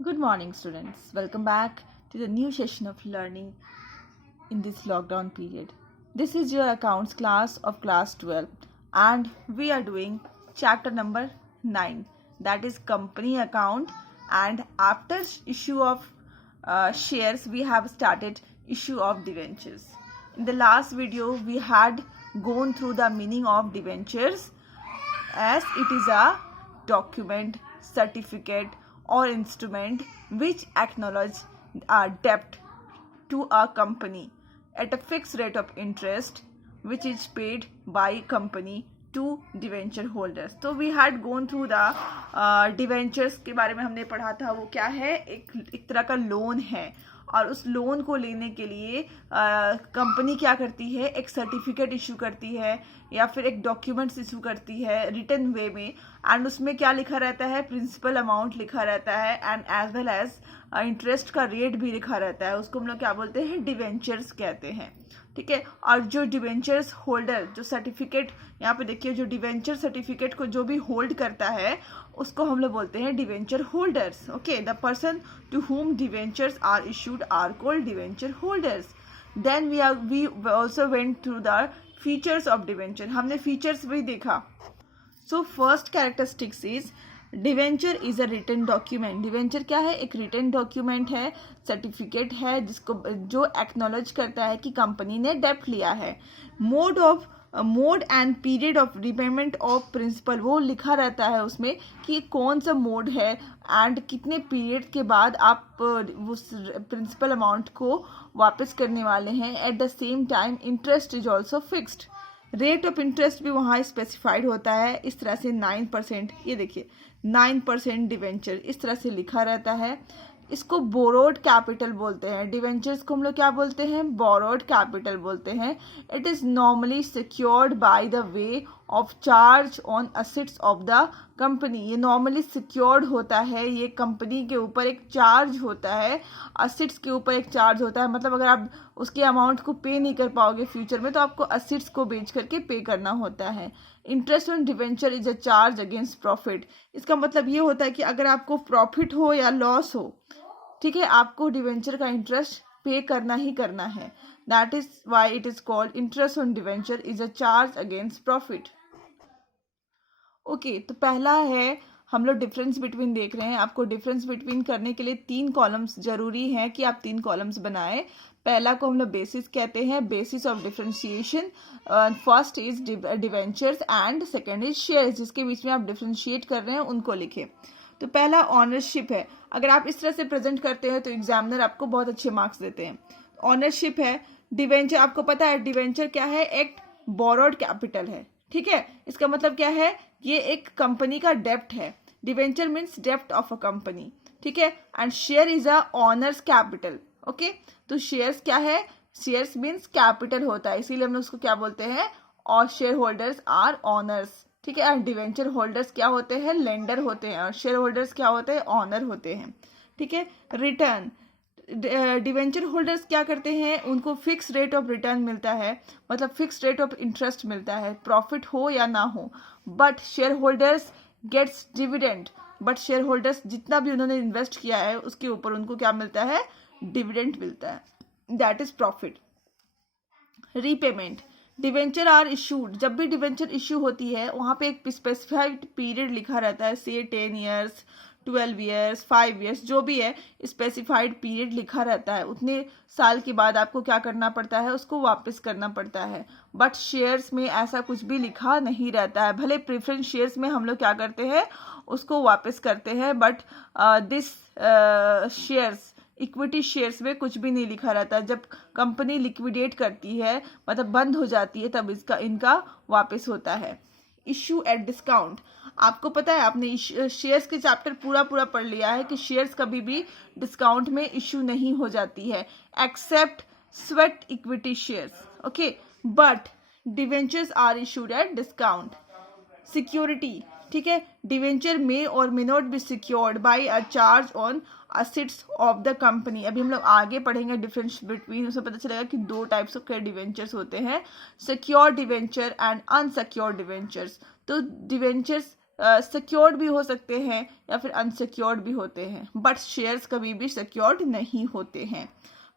Good morning, students. Welcome back to the new session of learning in this lockdown period. This is your accounts class of class 12, and we are doing chapter number 9, that is company account. And after issue of shares, we have started issue of debentures. In the last video, we had gone through the meaning of debentures, as it is a document, certificate or instrument which acknowledge a debt to a company at a fixed rate of interest which is paid by company to debenture holders. तो we had gone through the debentures के बारे में हमने पढ़ा था. वो क्या है, एक तरह का लोन है, और उस लोन को लेने के लिए कंपनी क्या करती है, एक सर्टिफिकेट इशू करती है या फिर एक डॉक्यूमेंट्स इशू करती है रिटन वे में. एंड उसमें क्या लिखा रहता है, प्रिंसिपल अमाउंट लिखा रहता है and as well as interest का रेट भी लिखा रहता है. उसको हम लोग क्या बोलते हैं, डिवेंचर्स कहते हैं. ठीक है. और जो डिवेंचर्स होल्डर, जो सर्टिफिकेट, यहाँ पे देखिए, जो डिवेंचर सर्टिफिकेट को जो भी होल्ड करता है उसको हम लोग बोलते हैं debenture holders. Okay. The person to whom debentures are issued are called debenture holders. Then we also went through the features of debenture. हमने features भी देखा. So first characteristics is debenture is a written document. Debenture क्या है, एक written document है, certificate है जिसको जो एक्नॉलेज करता है कि कंपनी ने डेप्ट लिया है. Mode and period of repayment of principal, वो लिखा रहता है उसमें कि कौन सा मोड है एंड कितने पीरियड के बाद आप उस प्रिंसिपल अमाउंट को वापस करने वाले हैं. At the same time interest is also fixed. Rate of interest भी वहाँ स्पेसिफाइड होता है. इस तरह से 9%, ये देखिए 9% डिवेंचर इस तरह से लिखा रहता है. इसको बोरोड कैपिटल बोलते हैं. डिवेंचर्स को हम लोग क्या बोलते हैं, बोरोड कैपिटल बोलते हैं. It is normally secured by the way of charge on assets of the company. ये नॉर्मली सिक्योर्ड होता है, ये कंपनी के ऊपर एक चार्ज होता है, असेट्स के ऊपर एक चार्ज होता है. मतलब अगर आप उसके अमाउंट को पे नहीं कर पाओगे फ्यूचर में तो आपको असेट्स को बेच करके पे करना होता है. Interest on debenture is a charge against profit. इसका मतलब ये होता है कि अगर आपको प्रॉफिट हो या लॉस हो, ठीक है, आपको डिवेंचर का इंटरेस्ट पे करना ही करना है. That is why it is called interest on debenture is a charge against profit. Okay. तो पहला है, हम लोग डिफरेंस बिटवीन देख रहे हैं. आपको डिफरेंस बिटवीन करने के लिए 3 कॉलम्स जरूरी हैं कि आप 3 कॉलम्स बनाएं. पहला को हम लोग बेसिस कहते हैं, basis of differentiation. First is debentures and second is shares. जिसके बीच में आप डिफरेंशिएट कर रहे हैं उनको लिखें. तो पहला ऑनरशिप है. अगर आप इस तरह से प्रेजेंट करते हैं तो एग्जामिनर आपको बहुत अच्छे मार्क्स देते हैं. ऑनरशिप है. डिवेंचर, आपको पता है डिवेंचर क्या है, एक बोरोड कैपिटल है. ठीक है. इसका मतलब क्या है, ये एक कंपनी का डेप्ट है. डिवेंचर मीन्स डेप्ट ऑफ अ कंपनी. ठीक है. And share is a owners capital. Okay. तो शेयर्स क्या है, शेयर्स मीन्स कैपिटल होता है, इसीलिए हम लोग उसको क्या बोलते हैं, और शेयर होल्डर्स आर ऑनर्स. ठीक है. एंड डिवेंचर होल्डर्स क्या होते हैं, लेंडर होते हैं, और शेयर होल्डर्स क्या होते हैं, ऑनर होते हैं. ठीक है. रिटर्न, डिवेंचर होल्डर्स क्या करते हैं, उनको फिक्स रेट ऑफ रिटर्न मिलता है, मतलब फिक्स रेट ऑफ इंटरेस्ट मिलता है, प्रॉफिट हो या ना हो. But share holders gets dividend. But share holders जितना भी उन्होंने इन्वेस्ट किया है उसके ऊपर उनको क्या मिलता है, डिविडेंड मिलता है. That is profit. Repayment, debenture are issued. जब भी डिवेंचर इशू होती है वहाँ पे एक स्पेसिफाइड पीरियड लिखा रहता है, से 10 ईयर्स, 12 ईयर्स, 5 ईयर्स, जो भी है स्पेसिफाइड पीरियड लिखा रहता है. उतने साल के बाद आपको क्या करना पड़ता है, उसको वापस करना पड़ता है. बट शेयर्स में ऐसा कुछ भी लिखा नहीं रहता है. भले प्रेफरेंस शेयर्स में हम लोग क्या करते हैं, उसको वापस करते हैं, but this shares, equity shares में कुछ भी नहीं लिखा रहता. जब कंपनी लिक्विडेट करती है, मतलब बंद हो जाती है, तब इनका वापस होता है. इशू एट डिस्काउंट, आपको पता है, आपने शेयर्स के चैप्टर पूरा पढ़ लिया है कि शेयर्स कभी भी डिस्काउंट में इशू नहीं हो जाती है, except sweat equity shares. Okay. But debentures are issued at discount. Security, ठीक है, debenture may or may not be secured by a charge on assets of the company. अभी हम लोग आगे पढ़ेंगे डिफरेंस बिटवीन, उसमें पता चलेगा कि 2 टाइप्स ऑफ डिवेंचर्स होते हैं, secure debenture and unsecure debentures. तो डिवेंचर्स सिक्योर्ड भी हो सकते हैं या फिर अनसिक्योर्ड भी होते हैं, बट शेयर्स कभी भी सिक्योर्ड नहीं होते हैं।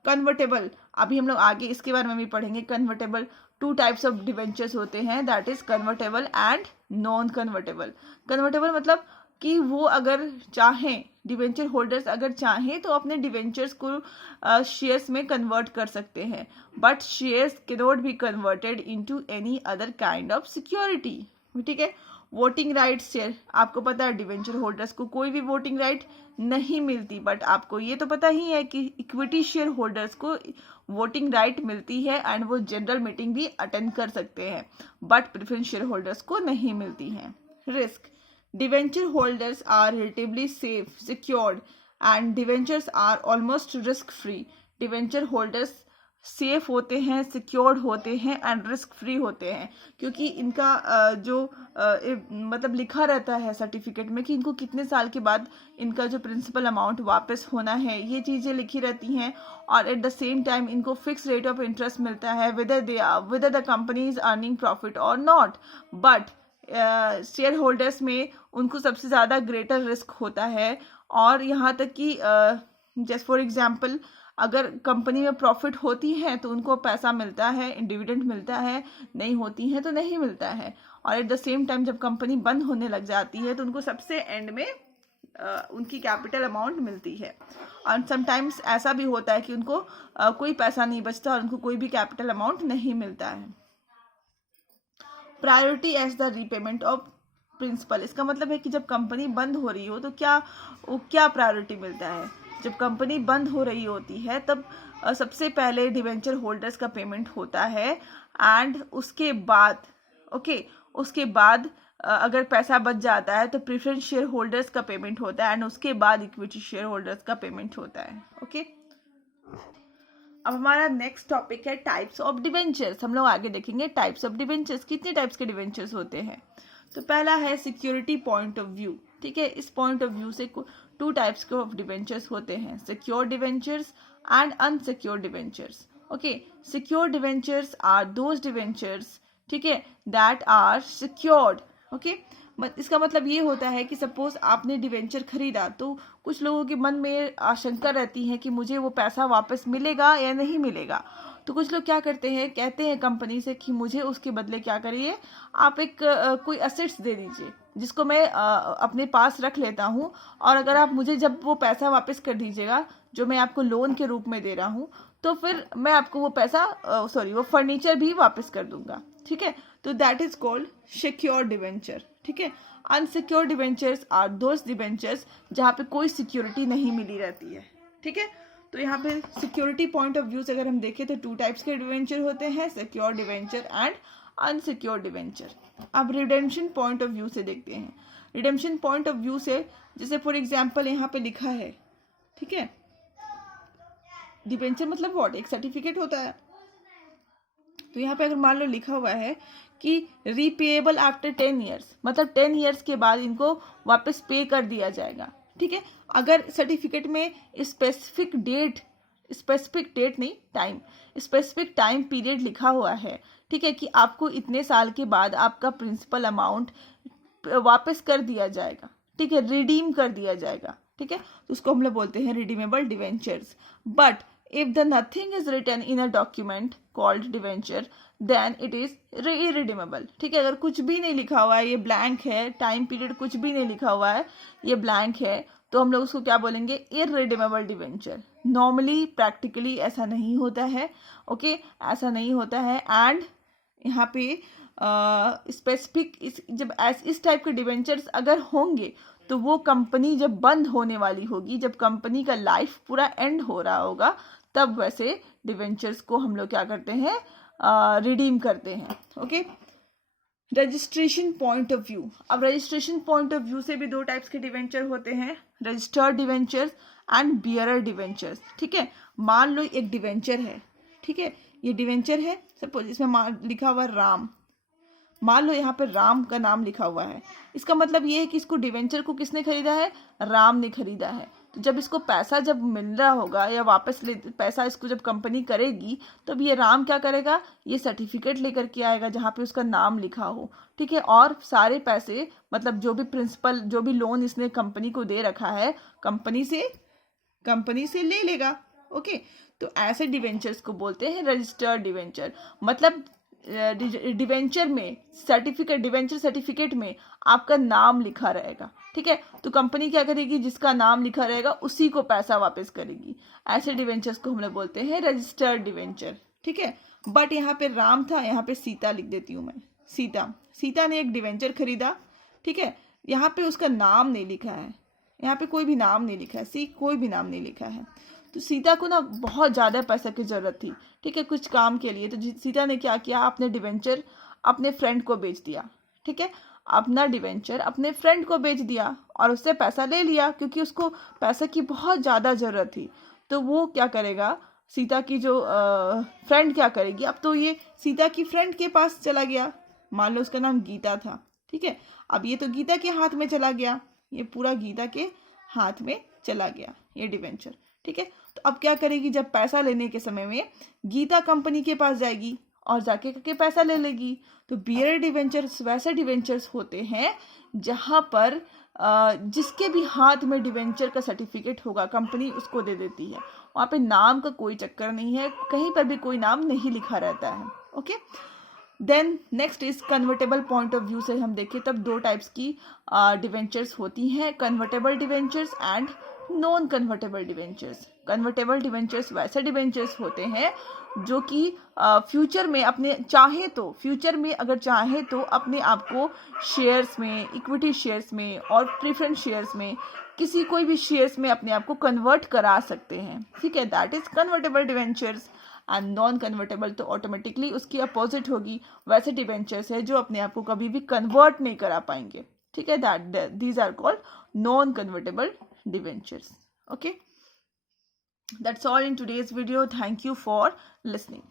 कन्वर्टेबल, अभी हम लोग आगे इसके बारे में भी पढ़ेंगे। Convertible, two types of debentures होते हैं, that is convertible and non convertible. Convertible मतलब कि वो अगर चाहें, डिवेंचर होल्डर्स अगर चाहें तो अपने डिवेंचर्स को शेयर्स में कन्वर्ट कर सकते हैं, but shares can not be converted into any other kind of security. ठीक है। वोटिंग राइट शेयर, आपको पता है डिवेंचर होल्डर्स को कोई भी वोटिंग राइट नहीं मिलती, बट आपको ये तो पता ही है कि इक्विटी शेयर होल्डर्स को वोटिंग राइट मिलती है एंड वो जनरल मीटिंग भी अटेंड कर सकते हैं, बट प्रेफरेंस शेयर होल्डर्स को नहीं मिलती है। Risk, debenture holders are relatively safe, secured and debentures are almost risk free. Debenture holders safe होते हैं, सिक्योर्ड होते हैं एंड रिस्क फ्री होते हैं, क्योंकि इनका मतलब लिखा रहता है सर्टिफिकेट में कि इनको कितने साल के बाद इनका जो प्रिंसिपल अमाउंट वापस होना है, ये चीज़ें लिखी रहती हैं। और एट द सेम टाइम इनको फिक्स रेट ऑफ इंटरेस्ट मिलता है whether the company is earning profit और नॉट। बट शेयर होल्डर्स में उनको सबसे ज़्यादा ग्रेटर रिस्क होता है, और यहाँ तक कि जस्ट फॉर एग्जाम्पल अगर कंपनी में प्रॉफिट होती है तो उनको पैसा मिलता है, डिविडेंड मिलता है, नहीं होती है तो नहीं मिलता है। और एट द सेम टाइम जब कंपनी बंद होने लग जाती है तो उनको सबसे एंड में उनकी कैपिटल अमाउंट मिलती है। और समटाइम्स ऐसा भी होता है कि उनको कोई पैसा नहीं बचता और उनको कोई भी कैपिटल अमाउंट नहीं मिलता है। Priority as the repayment of principal, इसका मतलब है कि जब कंपनी बंद हो रही हो तो क्या प्रायोरिटी मिलता है। जब कंपनी बंद हो रही होती है तब सबसे पहले डिवेंचर होल्डर्स का पेमेंट होता है, एंड उसके बाद अगर पैसा बच जाता है तो प्रेफरेंस शेयर होल्डर्स का पेमेंट होता है, एंड उसके बाद इक्विटी शेयर होल्डर्स का पेमेंट होता है। ओके, अब हमारा नेक्स्ट टॉपिक है टाइप्स ऑफ डिवेंचर्स। हम लोग आगे देखेंगे टाइप्स ऑफ डिवेंचर्स, कितने टाइप्स के डिवेंचर्स होते हैं। तो पहला है सिक्योरिटी पॉइंट ऑफ व्यू। ठीक है, इस पॉइंट ऑफ व्यू से टू टाइप्स के ऑफ डिवेंचर्स होते हैं, secure debentures and unsecure debentures. Okay, secure debentures are those debentures, ठीक है, दैट आर सिक्योर्ड। ओके, इसका मतलब ये होता है कि सपोज आपने डिवेंचर खरीदा तो कुछ लोगों के मन में आशंका रहती है कि मुझे वो पैसा वापस मिलेगा या नहीं मिलेगा। तो कुछ लोग क्या करते हैं, कहते हैं कंपनी से कि मुझे उसके बदले क्या करिए, आप एक कोई असेट्स दे दीजिए जिसको मैं अपने पास रख लेता हूँ, और अगर आप मुझे जब वो पैसा वापस कर दीजिएगा जो मैं आपको लोन के रूप में दे रहा हूँ, तो फिर मैं आपको वो पैसा वो फर्नीचर भी वापस कर दूंगा। ठीक है, तो that is called secure debenture. ठीक है, unsecure debentures are those debentures जहाँ पे कोई सिक्योरिटी नहीं मिली रहती है। ठीक है, तो यहाँ पे सिक्योरिटी पॉइंट ऑफ व्यू से अगर हम देखें तो टू टाइप्स के डिवेंचर होते हैं, secure debenture and unsecure debenture. अब रिडेम्पशन पॉइंट ऑफ व्यू से देखते हैं। रिडेम्पशन पॉइंट ऑफ व्यू से जैसे फॉर एग्जांपल यहाँ पे लिखा है, ठीक है, डिवेंचर मतलब व्हाट, एक सर्टिफिकेट होता है। तो यहाँ पे अगर मान लो लिखा हुआ है कि रीपेएबल आफ्टर 10 ईयर्स, मतलब 10 ईयर्स के बाद इनको वापस पे कर दिया जाएगा। ठीक है, अगर सर्टिफिकेट में स्पेसिफिक टाइम पीरियड लिखा हुआ है, ठीक है, कि आपको इतने साल के बाद आपका प्रिंसिपल अमाउंट वापस कर दिया जाएगा, ठीक है, रिडीम कर दिया जाएगा। ठीक है, तो उसको हम लोग बोलते हैं redeemable debentures. But if the nothing is written in a document called debenture then it is irredeemable. ठीक है, अगर कुछ भी नहीं लिखा हुआ है, ये ब्लैंक है, टाइम पीरियड कुछ भी नहीं लिखा हुआ है, ये ब्लैंक है, तो हम लोग उसको क्या बोलेंगे, इरिडीमेबल डिवेंचर। नॉर्मली प्रैक्टिकली ऐसा नहीं होता है। ओके, ऐसा नहीं होता है। एंड यहाँ पे स्पेसिफिक जब इस टाइप के डिवेंचर्स अगर होंगे तो वो कंपनी जब बंद होने वाली होगी, जब कंपनी का लाइफ पूरा एंड हो रहा होगा, तब वैसे डिवेंचर्स को हम लोग क्या करते हैं, रिडीम करते हैं। Okay, registration point of view. अब रजिस्ट्रेशन पॉइंट ऑफ व्यू से भी दो टाइप्स के डिवेंचर होते हैं, registered debentures and bearer debentures. ठीक है, मान लो एक डिवेंचर है, ठीक है, ये डिवेंचर है, सपोज इसमें लिखा हुआ राम, मान लो यहाँ पर राम का नाम लिखा हुआ है, इसका मतलब ये है कि इसको डिवेंचर को किसने खरीदा है, राम ने खरीदा है। तो जब इसको पैसा जब मिल रहा होगा या वापस पैसा इसको जब कंपनी करेगी, तब ये राम क्या करेगा, ये सर्टिफिकेट लेकर के आएगा जहाँ पे उसका नाम लिखा हो, ठीक है। और सारे पैसे मतलब जो भी प्रिंसिपल, जो भी लोन इसने कंपनी को दे रखा है, कंपनी से ले लेगा। ओके, तो ऐसे डिवेंचर्स को बोलते हैं रजिस्टर्ड डिवेंचर। मतलब डिवेंचर में डिवेंचर सर्टिफिकेट में आपका नाम लिखा रहेगा, ठीक है। तो कंपनी क्या करेगी, जिसका नाम लिखा रहेगा उसी को पैसा वापस करेगी। ऐसे डिवेंचर्स को हम लोग बोलते हैं रजिस्टर्ड डिवेंचर, ठीक है। बट यहाँ पे राम था, यहाँ पे सीता लिख देती हूँ मैं। सीता ने एक डिवेंचर खरीदा, ठीक है। यहाँ पे उसका नाम नहीं लिखा है, यहाँ पे कोई भी नाम नहीं लिखा है, कोई भी नाम नहीं लिखा है। तो सीता को ना बहुत ज़्यादा पैसा की ज़रूरत थी, ठीक है, कुछ काम के लिए। तो सीता ने क्या किया, अपने डिवेंचर अपने फ्रेंड को बेच दिया, ठीक है। अपना डिवेंचर अपने फ्रेंड को बेच दिया और उससे पैसा ले लिया, क्योंकि उसको पैसे की बहुत ज़्यादा ज़रूरत थी। तो वो क्या करेगा, सीता की जो फ्रेंड क्या करेगी, अब तो ये सीता की फ्रेंड के पास चला गया। मान लो उसका नाम गीता था, ठीक है। अब ये तो गीता के हाथ में चला गया, ये पूरा गीता के हाथ में चला गया ये डिवेंचर, ठीक है। तो अब क्या करेगी, जब पैसा लेने के समय में गीता कंपनी के पास जाएगी और जाके करके पैसा ले लेगी। तो बियर डिवेंचर्स वैसे डिवेंचर्स होते हैं जहां पर जिसके भी हाथ में डिवेंचर का सर्टिफिकेट होगा, कंपनी उसको दे देती है। वहाँ पे नाम का कोई चक्कर नहीं है, कहीं पर भी कोई नाम नहीं लिखा रहता है। Okay, then next is convertible. Point of view से हम देखें तब दो टाइप्स की डिवेंचर्स होती हैं, convertible debentures and non convertible debentures. Convertible debentures वैसे डिवेंचर्स होते हैं जो कि फ्यूचर में अगर चाहे तो अपने आप को शेयर्स में, इक्विटी शेयर्स में और प्रेफरेंस शेयर्स में, किसी कोई भी शेयर्स में अपने आप को कन्वर्ट करा सकते हैं, ठीक है। That is convertible debentures. And non convertible तो ऑटोमेटिकली उसकी अपोजिट होगी, वैसे डिवेंचर्स है जो अपने आप को कभी भी कन्वर्ट नहीं करा पाएंगे, ठीक है। These are called non convertible debentures. Okay, that's all in today's video. Thank you for listening.